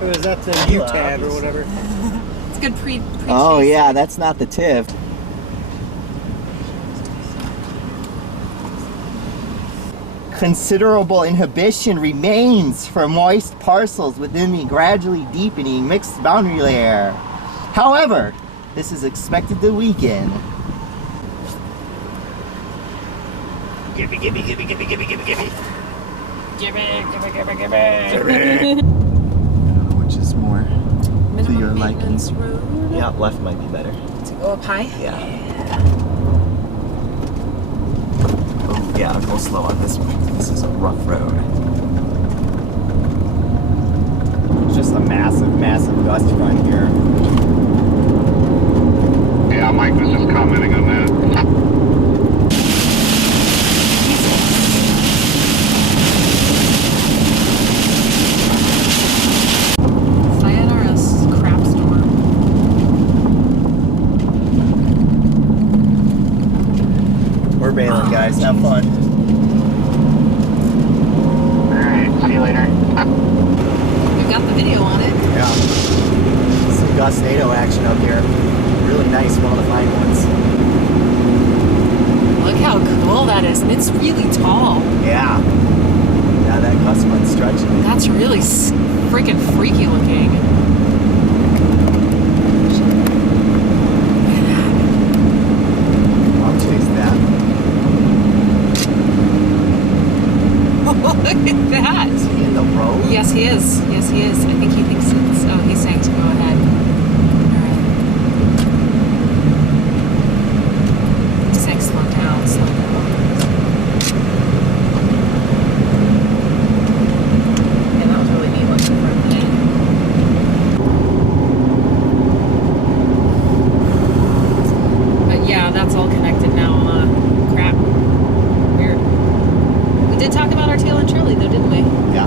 Or is that the U-tab or whatever? It's good pre Oh yeah, that's not the TIV. Considerable inhibition remains for moist parcels within the gradually deepening mixed boundary layer. However, this is expected to weaken. Gimme, gimme, gimme, gimme, gimme, gimme, gimme. Gimme. Which is more to your Minimum liking? maintenance road. Yeah, left might be better. To go up high? Yeah. Oh yeah, I'll go slow on this one. This is a rough road. It's just a massive, massive gust front here. Yeah, Mike was just commenting on that. Sayonara's crap storm. We're bailing, guys. Have fun. Alright, see you later. We've got the video on it. Yeah. Some Gustado action out here. Really nice, one of the fine ones. Look how cool that is. And it's really tall. Yeah. Yeah, that gust one's stretching. That's really freaking freaky looking. I'll chase that. Look at that. Is he in the road? Yes, he is. Yes, he is. I think he thinks it's... Oh, he's saying to go ahead. Alright. He's saying slow down, slow down. Yeah, that was really neat looking for a minute. But yeah, that's all connected now. Crap. Weird. We did talk about our tail and trolley though, didn't we? Yeah.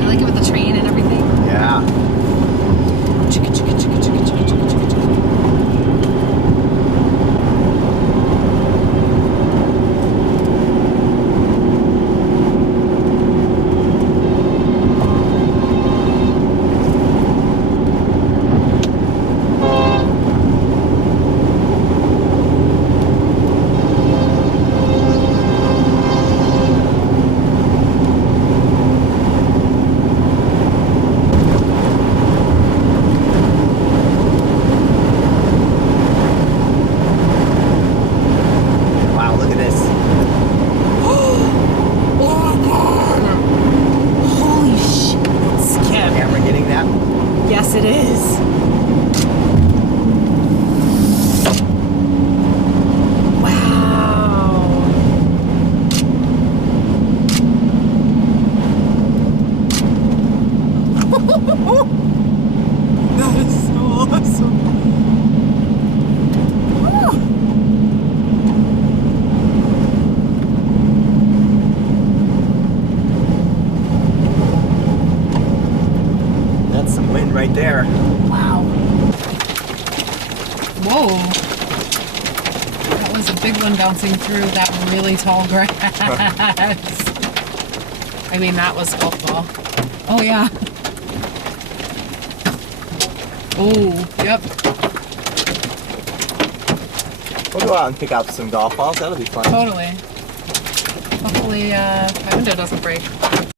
I like it with the train and everything. Yeah. Chicka, chicka, chicka, chicka, chicka, chicka, chicka, chicka. Wow, look at this. Oh my god! Holy shit, Skip. Camera getting that? Yes, it is. Wow. That is so awesome. That's some wind right there. Wow. Whoa. That was a big one bouncing through that really tall grass. I mean, that was golf ball. Oh, yeah. Oh, yep. We'll go out and pick up some golf balls. That'll be fun. Totally. Hopefully, my window doesn't break.